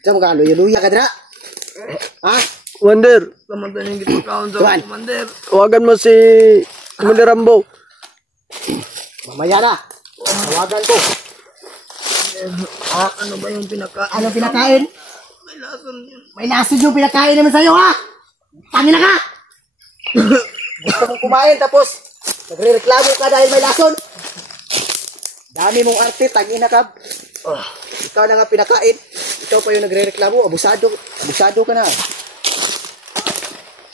Sa mga luya-luya ka dira. Ha? Commander, Samantala yung gitakaon sa Commander. tawagan mo si Commander Rambo. Mamaya na. Tawagan ko. Ano ba yung pinaka... Anong pinakain? May lason yun. May lason yung pinakain naman sa'yo, ha? Tangin na ka! Gusto mong kumain, tapos nagre-reklamo ka dahil may lason? Dami mong arte, tangin na ka. Ikaw na nga pinakain. Ikaw pa yung nagre-reklamo. Abusado ka na.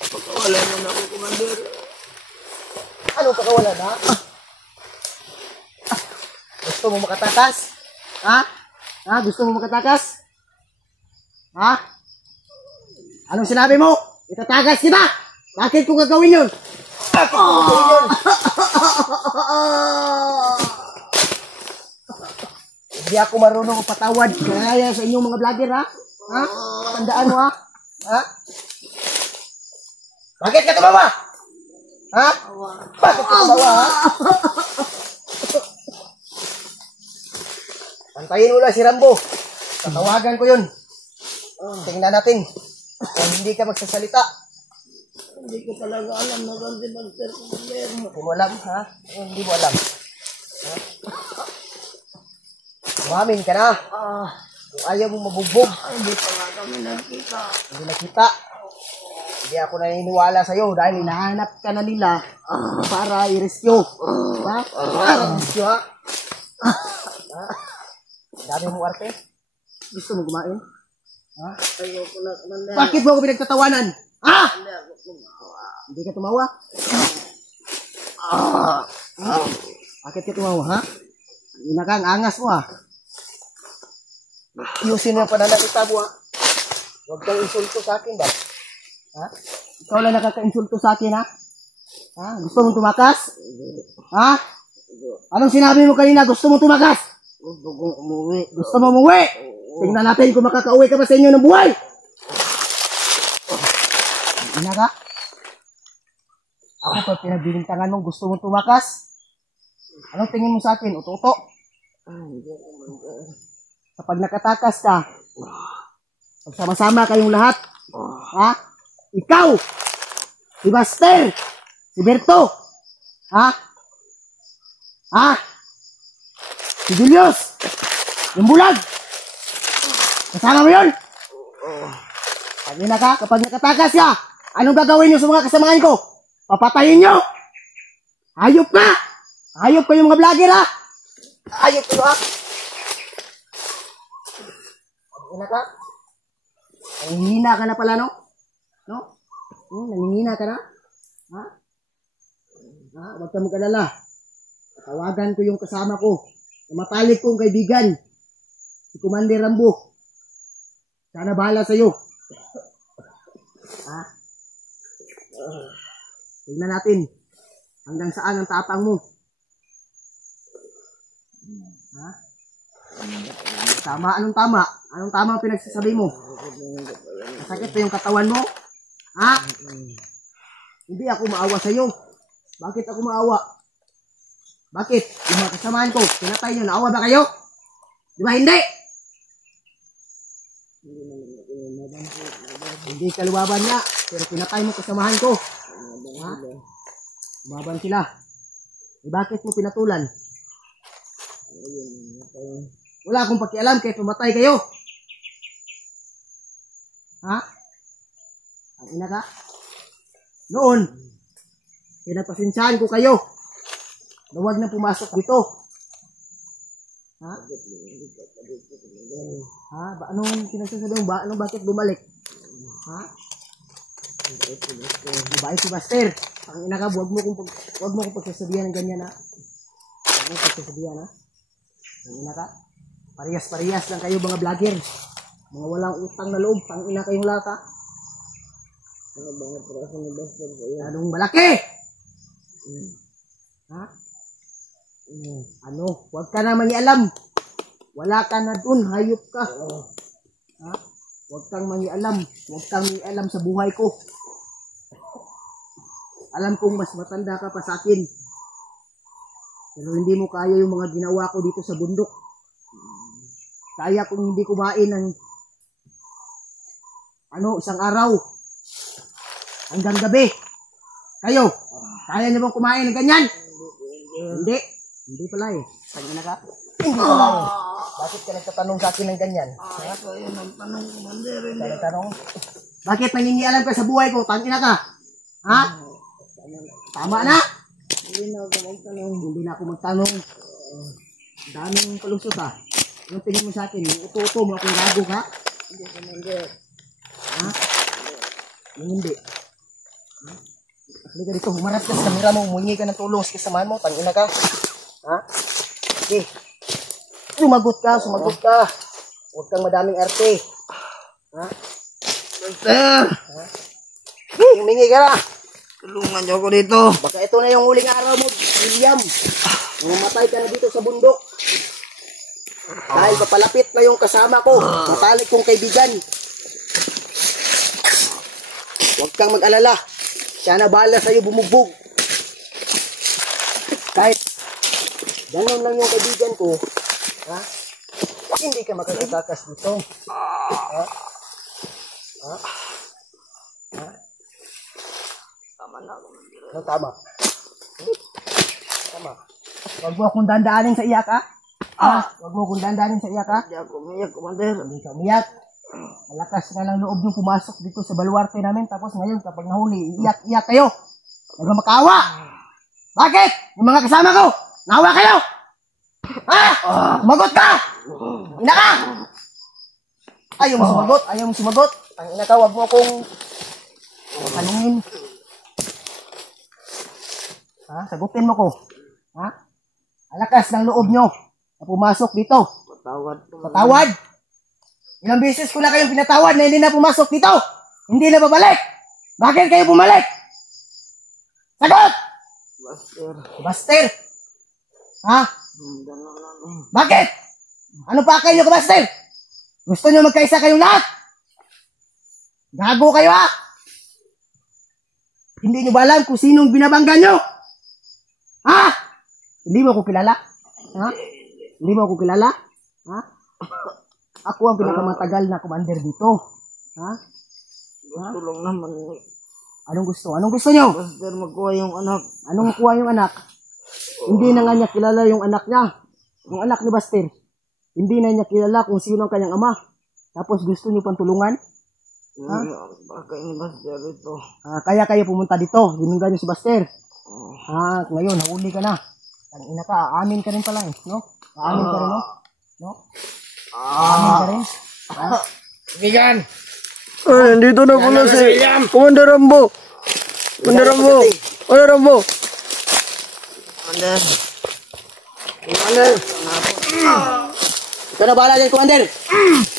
Pagkawalan mo na ako, Commander. Anong pagkawala na? Gusto mo makatakas? Ha? Gusto mo makatakas? Ha? Anong sinabi mo? Itatagas kita? Bakit ko gagawin yun? Bakit ko gagawin yun? Hindi ako marunong patawad. Kaya sa inyong mga vlogger, ha? Ha? Tandaan mo, ha? Ha? Bakit ka tumawa? Ha? Bakit ka tumawa, ha? Pantayin mo lang si Rambo. Tatawagan ko yun. Tingnan natin kung hindi ka magsasalita. Hindi ko talaga alam na ganti Master Commander. Hindi mo alam, ha? Hindi mo alam. Ha? Umamin ka na. Kung ayaw mo mabugbog. Hindi pa nga kami nakita. Hindi nakita. Hindi ako naniniwala sa'yo dahil hinahanap ka na nila para i-rescue. Ha? Para i-rescue, ha? Dami mo arte? Gusto mo kumain? Ha? Ayoko na, Commander. Bakit mo ako pinagtatawanan? Ha? Hindi ako tumawa. Hindi ka tumawa? Bakit ka tumawa, ha? Ina ka, ang angas mo, ha? Ayusin mo yung pananalita mo, ha? Huwag kang insulto sa akin, ba? Ha? Ikaw lang nakaka-insulto sa akin, ha? Ha? Gusto mong tumakas? Ha? Anong sinabi mo kanina? Gusto mong tumakas? Gusto kong umuwi. Gusto mo umuwi? Tingnan natin kung makakauwi ka ba sa inyo ng buhay. Ina ka? Ako pa pinagbibintangan mong gusto mong tumakas? Anong tingin mo sa akin? Uto-uto? Kapag nakatakas ka, pagsama-sama kayong lahat, ha? Ikaw, si Buster, si Berto, ha? Ha? Si Julius, yung bulag, kasama mo yun? Pag na ka, kapag nakatakas ka, anong gagawin nyo sa mga kasamahan ko? Papatayin nyo? Hayop ka! Hayop kayo mga vlogger, ha? Hayop kayo, ha? Pag na ka? Nanghihina ka na pala, no? No? Nanghihina ka na? Ha? Ha? Huwag ka mag-alala. Tawagan ko yung kasama ko. Yung matalik kong kaibigan. Si Commander Rambo. Sana bahala sa'yo. Ha? Tingnan natin. Hanggang saan ang tapang mo. Ha? Tama? Anong tama? Anong tama ang pinagsasabi mo? Masakit pa yung katawan mo? Ha? Hindi ako maawa sa'yo. Bakit ako maawa? Bakit? Yung mga kasamahan ko, pinatay nyo, naawa ba kayo? Di ba hindi? Hindi ka lumaban niya, pero pinatay mo kasamahan ko. Ha? Lumaban sila. E bakit mo pinatulan? Wala akong pakialam kahit pumatay kayo. Ha? Ang ina ka? Noon, pinagpasensyahan ko kayo. Na huwag na pumasok dito. Ha? Ha? Anong pinagsasabi mo ba? Anong bakit bumalik? Ha? Mabait si Buster. Ang ina ka, huwag mo kong pagsasabihan ng ganyan, ha? Huwag mo pagsasabihan, ha? Ang ina ka, parehas-parehas lang kayo mga vlogger. Mga walang utang na loob. Ang ina kayong lahat, ha? Anong malaki? Ha? Ano? Huwag ka na mangialam. Wala ka na dun. Hayop ka. Ha? Huwag kang mangialam. Huwag kang mangialam sa buhay ko. Alam kong mas matanda ka pa sa akin. Pero hindi mo kaya yung mga ginawa ko dito sa bundok. Kaya kung hindi kumain ng isang araw hanggang gabi. Kayo, kaya niyo bang kumain ng ganyan? Hindi. Hindi pala eh. Tangin na ka? Hindi pala eh. Bakit ka nagtatanong sa akin ng ganyan? Ako yun ang tanong, Commander. Hindi. Ka nagtanong? Bakit nangingialam ka sa buhay ko? Tangin na ka? Ha? Tama na? Hindi na ako magtanong. Hindi na ako magtanong. Daming palusot ha. Anong tingin mo sa akin? Yung uto-uto mo akong gago ha? Hindi, Commander. Ha? Yung hindi. Ha? Halika dito, humarap ka sa kamera mo, humingi ka ng tulong sa kasamahan mo, tangina ka. Ha? Sige. Sumagot ka, sumagot ka. Huwag kang madaming arte. Ha? Master! Ha? Humingi ka na. Tulungan niyo ako dito. Baka ito na yung huling araw mo, William. Mamatay ka na dito sa bundok. Dahil papalapit na yung kasama ko, matalik kong kaibigan. Huwag kang mag-alala. Siya na bahala sa'yo bumugbog. Kahit ganun lang yung kaibigan ko, ha? Hindi ka makakatakas dito. Ha? Ha? Ha? Tama na, Commander. Ano tama? Tama. Huwag mo akong dandaanin sa iyak, ha? Huwag mo akong dandaanin sa iyak, ha? Hindi ako umiyak, Commander. Hindi ka umiyak. Malakas nga lang loob yung pumasok dito sa baluarte namin. Tapos ngayon, kapag nahuli, iyak-iyak kayo. Huwag mo makaawa. Bakit? Yung mga kasama ko, nawa kayo! Ha? Sumagot ka! Ina ka! Ayaw mo sumagot, ayaw mo sumagot. Ang ina ka, huwag mo akong tanungin. Ha? Sagutin mo ko. Ha? Alakas ng loob nyo na pumasok dito. Patawad, Commander. Patawad? Ilang beses ko na kayong pinatawad na hindi na pumasok dito. Hindi na babalik. Bakit kayo bumalik? Sagot! Master. Buster! Ha? Ganun. Bakit? Ano pa kayo, Buster? Gusto nyo magkaisa kayong lahat? Gago kayo, ha? Hindi nyo ba alam kung sinong binabangga nyo? Ha? Hindi mo ako kilala? Ha? Hindi mo ako kilala? Ha? Ako ang pinakamatagal na commander dito. Ha? Gusto lang naman. Anong gusto? Anong gusto nyo? Master, magkuha yung anak. Anong makuha yung anak? Hindi na nga niya kilala yung anak niya. Yung anak ni Buster. Hindi na niya kilala kung sino ang kanyang ama. Tapos gusto niyo pang tulungan? Ha? Bakit ni Master ito? Kaya kayo pumunta dito. Ginunggan niyo si Buster. Ngayon, nahuli ka na. Ang ina ka, aamin ka rin pala eh. No? Aamin ka rin, no? No? Aamin ka rin? Ha? Bigan! Ay, nandito na pala si Commander Rambo. Commander Rambo. Commander Rambo. Commander. Commander! Ikaw na bahala dyan, Commander!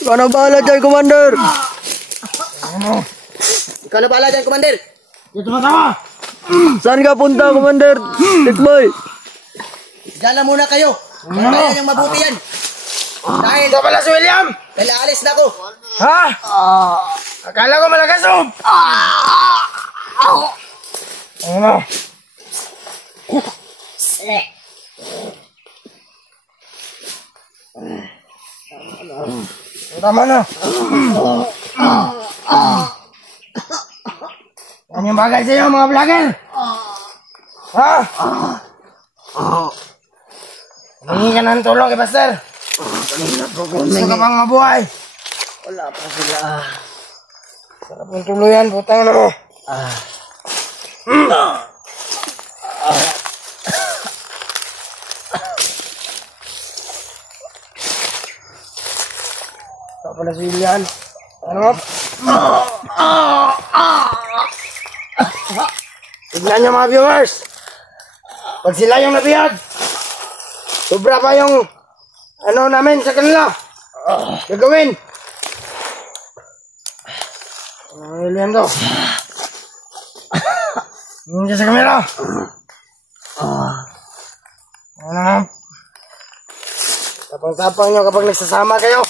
Ikaw na bahala dyan, Commander. Ikaw na bahala dyan, Commander! Dito matawa! Saan ka punta, Commander? Tikboy. Diyan na muna kayo. Kaya niyang mabuti yan. Dahil, Ito pala si William! dahil aalis na ako. Ha? Akala ko malakas oh! Ano? Tama na. Yan yung bagay sa'yo mga vlogger. Ha? Humingi ka ng tulong kay Buster. Gusto ka pang mabuhay. Wala pa sila. Sarap ng tuluyan, putang na mo. Ito pala si William. Ano mo? Tignan nyo mga viewers. Pag sila yung nabiyag, sobra pa yung ano namin sa kanila. Gagawin. William to. Hindi sa kamera. Ano? Tapang-tapang nyo kapag nagsasama kayo.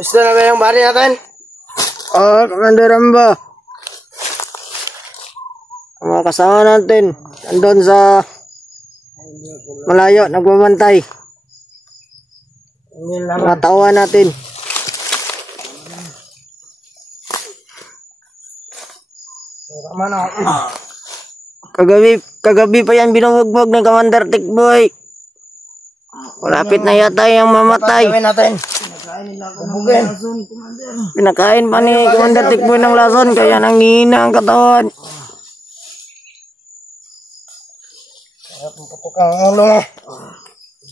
Gusto na ba yung bari natin? Commander Rambo. Ang mga kasama natin, andun sa malayo, nagmamantay. Mga tauhan natin. Kagabi pa yan binubugbog ng Commander Tikboy. Malapit na yata yung mamatay. Gawin natin. Bubugin. Pinakain pa ni Commander Tikboy ng lason, kaya nanghihina ang katawan. Putok ang ulo mo.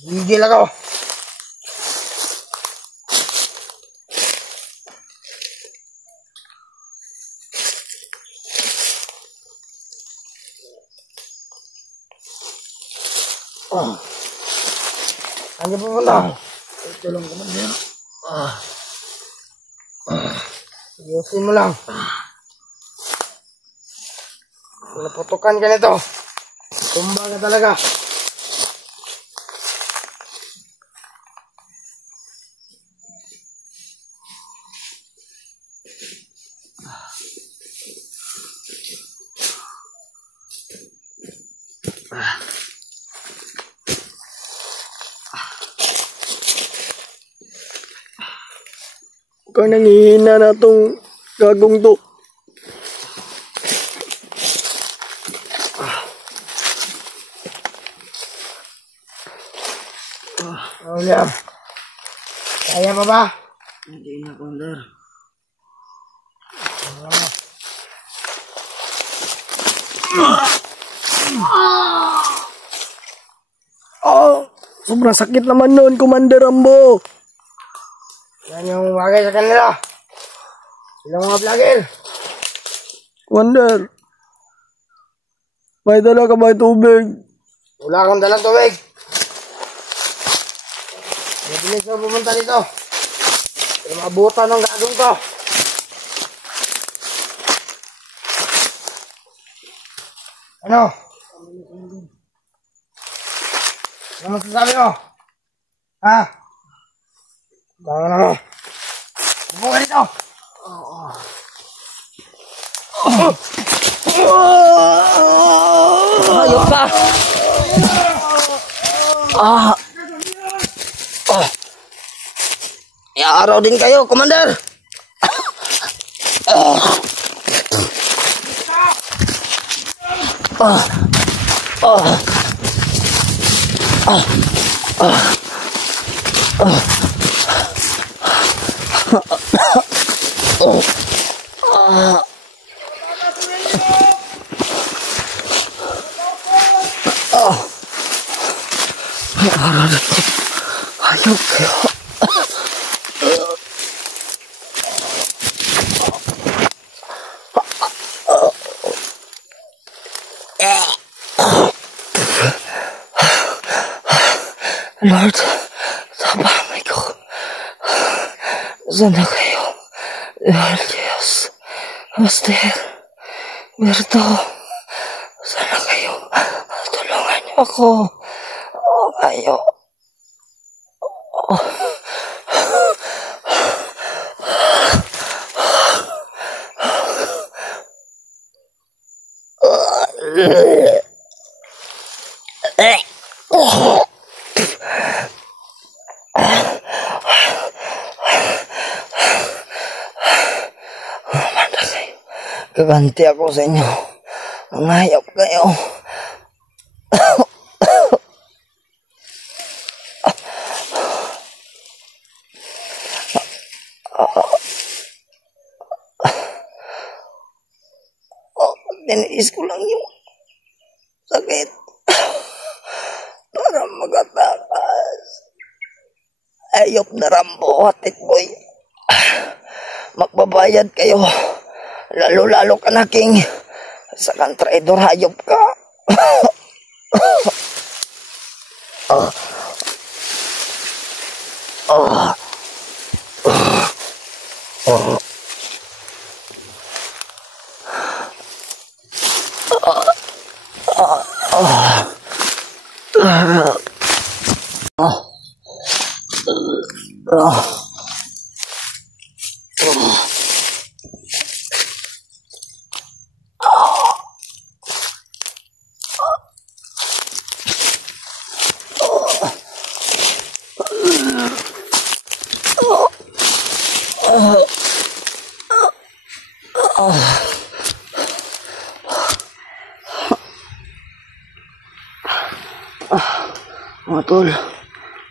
Gigil ako. Ano po muna? Tulong ko man din. Ayusin mo lang. Naputukan ka nito. Tumba ka talaga. Kung nanghihina na itong gagong to. William, kaya pa ba? Hindi na, Commander. Sobrang sakit naman nun, Commander Rambo. Yan yung bagay sa kanila. Silang mga vlogger. Commander, may dala ka ba tubig? Wala akong dalang tubig. Mabilis na pumunta dito. Pero maabutan ng gagong to. Ano? Ano masasabi mo? Ha? Bangon ako. Bumong ka dito. Ayok ka! Iaraw din kayo, Commander! Ayok kayo. Lord, tabangay ko. Sana kayo. Lord Diyos, Master, Berto, sana kayo. Tulungan niyo ako. Kayo. Gaganti ako sa inyo. Nangayap kayo. Tiniis ko lang yung sakit para magatakas. Ayop na Rambo, Tikboy. Magbabayad kayo. Lalo-lalo ka na, King. Sa traidor, hayop ka. Mga tol,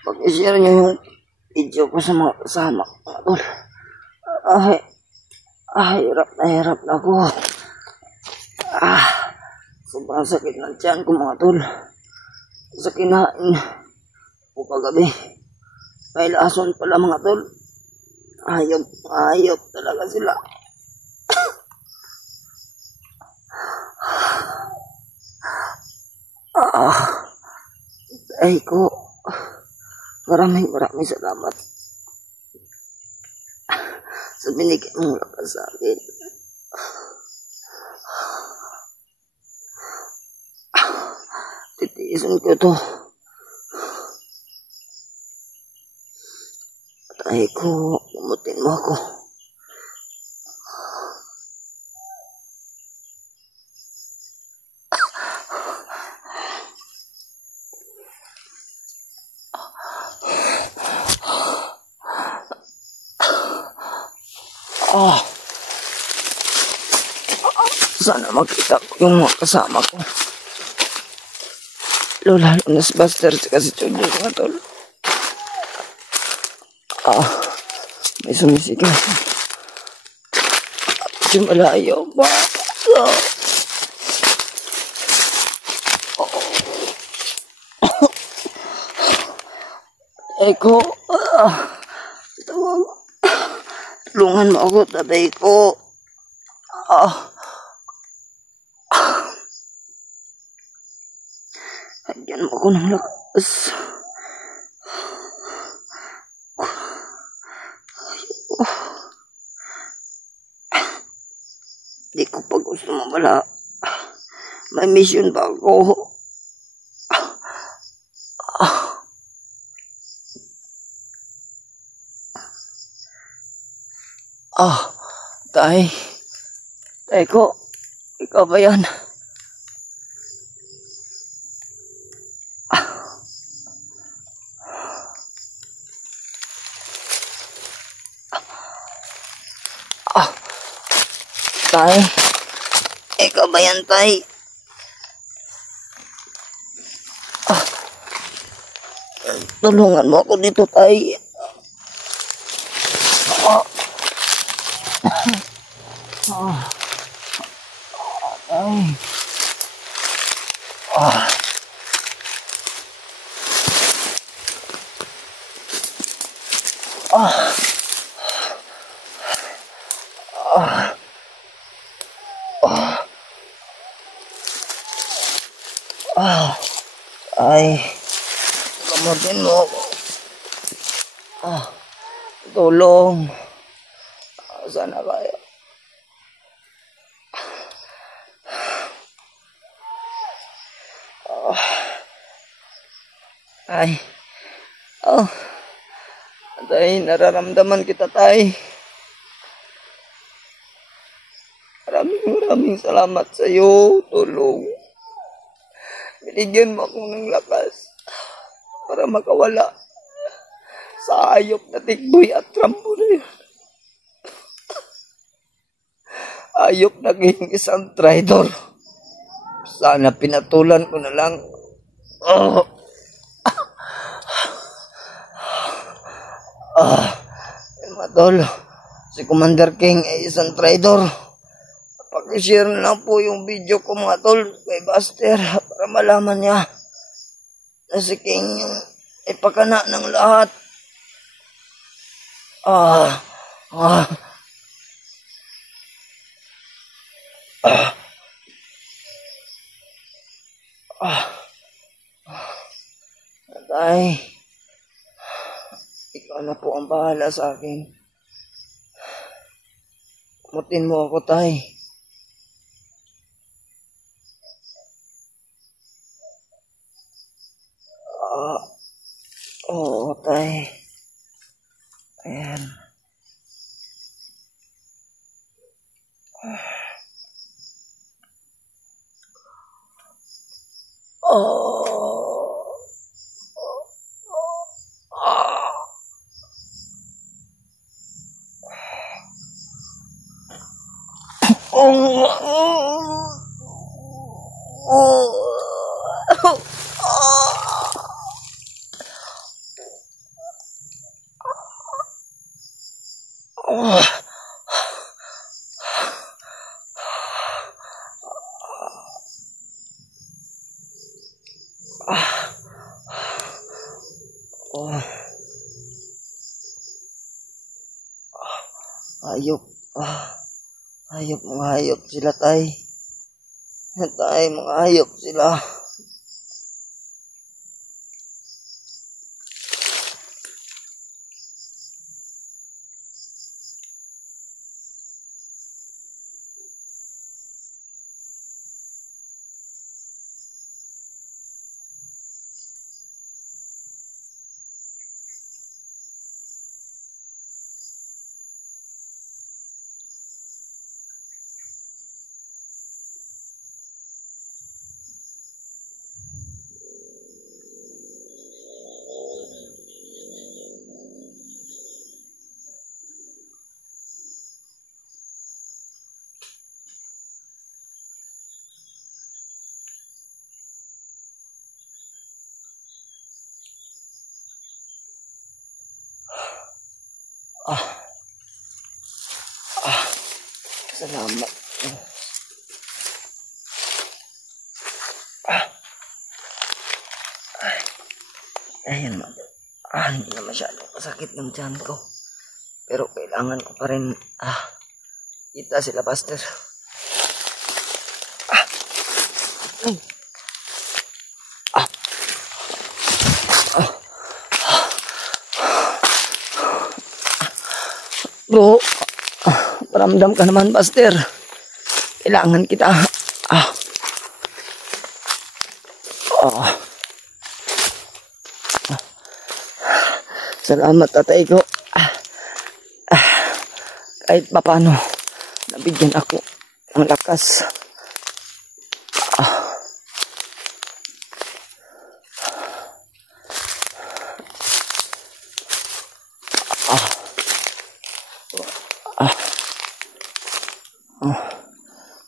pag-share nyo yung video ko sa mga kasama, mga tol. Hirap na ako. Sobrang sakit ng tiyan ko, mga tol. Sa kinain ko kagabi. May lason pala, mga tol. Ayop talaga sila. Ay ko, maraming salamat sa binigay mong lakas sa akin. Titiisin ko to. Ay ko, gamutin mo ako. Sana makita ko yung mga kasama ko. Lalo na si Buster kasi Chulo, mga tol. May sumisigaw. Si malayo ba? Eko, tulungan mo ako, tatay ko. Hagyan mo ako ng lakas. Di ko pa gusto mawala. May mission pa ako. Tay ko, ikaw ba yan? Tay, ikaw ba yan, tay? Tulungan mo ako dito, tay. Ay, kamutin mo ako. Tulong. Sana kaya. Tay, nararamdaman kita, tay. Maraming salamat sa iyo, tulong. Binigyan mo ako ng lakas para makawala sa ayop na tikboy at trampo na yun. Ayop naging isang traitor. Sana pinatulan ko na lang. Mga tol, si Commander King ay isang traitor. Pag-share na lang po yung video ko, mga tol, kay Buster para malaman niya na si King yung ipakana ng lahat. Tay, ikaw na po ang bahala sa akin. Mutin mo ako, tay. Oo, tay. Hayop. Hayop, mga hayop sila, tay. Tay, mga hayop sila. Salamat. Ayan, hindi na masyadong masakit yung tiyan ko. Pero kailangan ko pa rin, kita sila, Buster. Bro, paramdam ka naman, Buster. Kailangan kita. Salamat, tatay ko. Kahit papano, nabigyan ako ng lakas.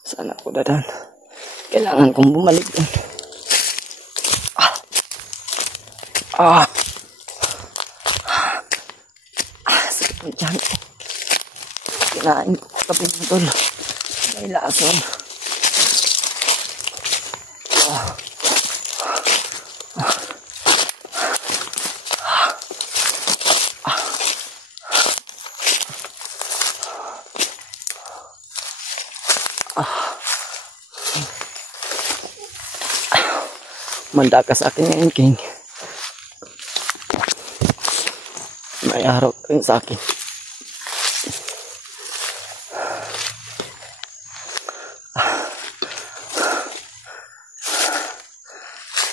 Sana ako dadan. Kailangan kong bumalik dun. Sakit ng tiyan ko. Kinain ko kape ng tol. May lason. Manda ka sa akin ngayon, King. May araw rin sa akin.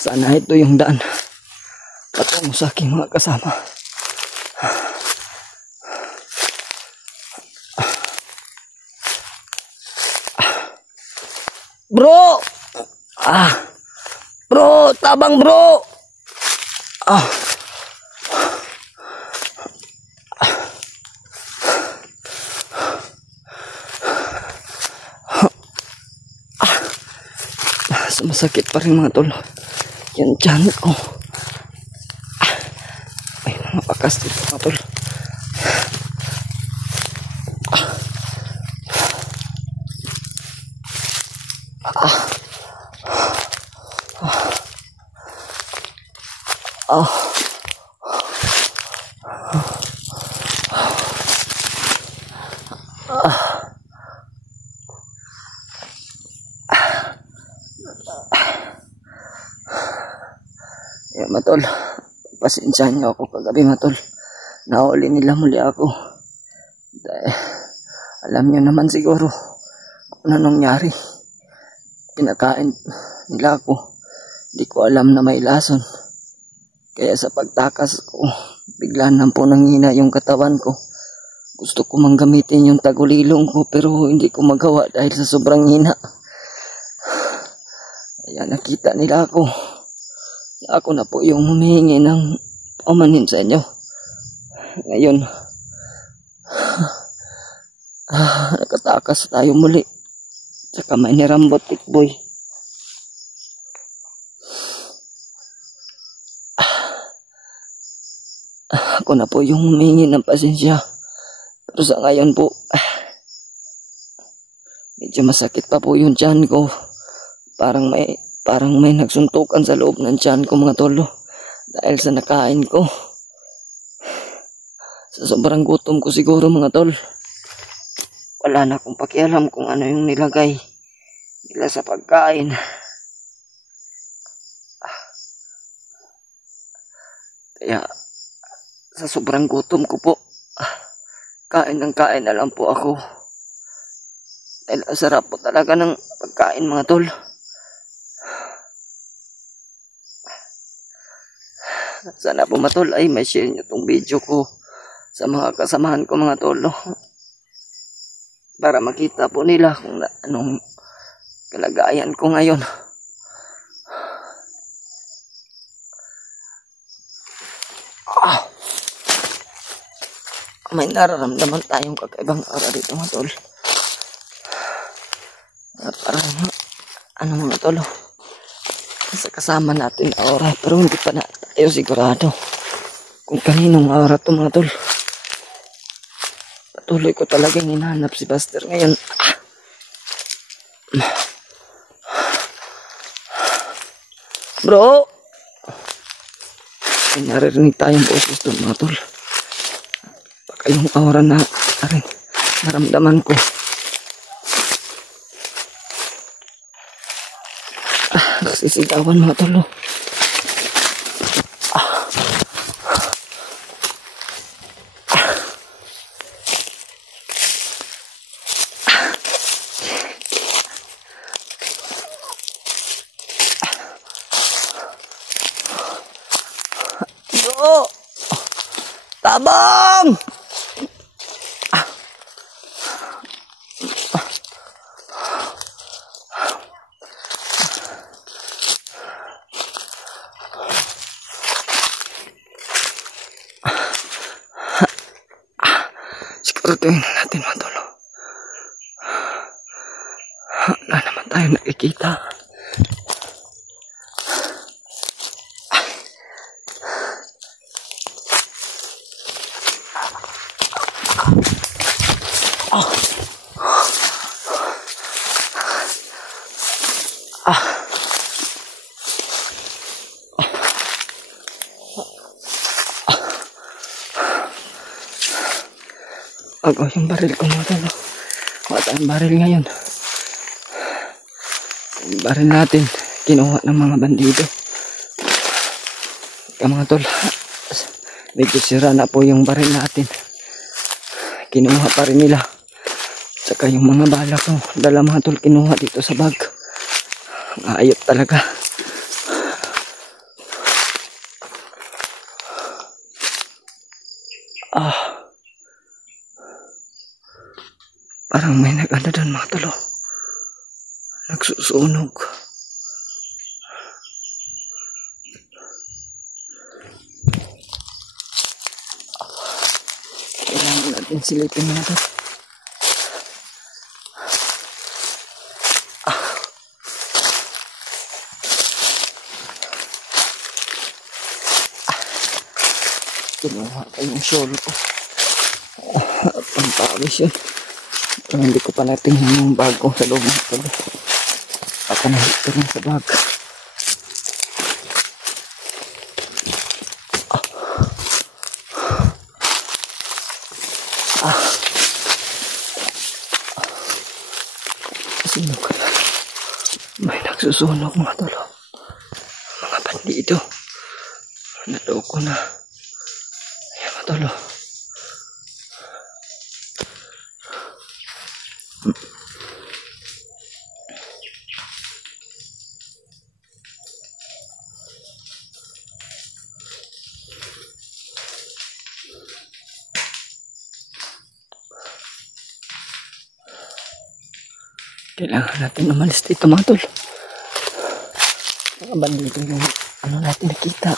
Sana ito yung daan patungo sa aking mga kasama. Bro! Bro, tabang bro. Sumasakit pa rin mga tol. Yan dyan ko. Ay, mga pakas dito mga tol. Yeah, matol, pasensyahan niyo ako kagabi, matol. Nahuli nila muli ako. Dahil, alam niyo naman siguro kung ano nangyari. Pinakain nila ako. Di ko alam na may lason. Kaya sa pagtakas ko, bigla na po nanghina yung katawan ko. Gusto ko mang gamitin yung tagulilong ko pero hindi ko magawa dahil sa sobrang hina. Kaya nakita nila ako. Ako na po yung humihingi ng pamanin sa inyo. Ngayon, nakatakas tayo muli. sa kamay ni Rambo Tikboy. Ako na po yung humingi ng pasensya. Pero sa ngayon po, medyo masakit pa po yung tiyan ko. Parang may nagsuntukan sa loob ng tiyan ko mga tolo. Dahil sa nakain ko. Sa sobrang gutom ko siguro mga tol. Wala na akong pakialam kung ano yung nilagay nila sa pagkain. Kaya sa sobrang gutom ko po, kain na lang po ako. Dahil ang sarap po talaga ng pagkain mga tol. Sana po mga tol ay may share nyo tong video ko sa mga kasamahan ko mga tolo. Para makita po nila kung anong kalagayan ko ngayon. May nararamdaman tayong kakaibang aura dito mga tol. Parang ano mga tolo, sa kasama natin aura, pero hindi pa na tayo sigurado kung kaninong aura to mga tol. Patuloy ko talagang hinahanap si Buster ngayon. Bro! May naririnig tayong boses doon mga tol. Baka yung aura na rin naramdaman ko. Nagsisigawan mga tol. Bro! Tabang! Siguraduhin natin mga tolo. Wala naman tayo nakikita. Agaw yung baril ko mga tolo. Wala tayong baril ngayon. Yung baril natin kinuha ng mga bandido. Kaya mga tol, medyo sira na po yung baril natin. Kinuha pa rin nila. Tsaka yung mga bala ko, dala mga tol, kinuha dito sa bag. Ayop talaga. Parang may nag-ano doon mga tolo. Nagsusunog. Kailangan natin silipin mga tolo. Kinuha ko yung shawl ko. Pampawis yun. Pero hindi ko pa natingnan yung bag ko sa loob ng tolo. Baka nahito rin sa bag. Sino kaya? May nagsusunog mga tolo. Mga bandido. Naloko na. Ayan mga tolo. Kailangan natin umalis dito mga tol. Mga bandido yung ano natin nakita.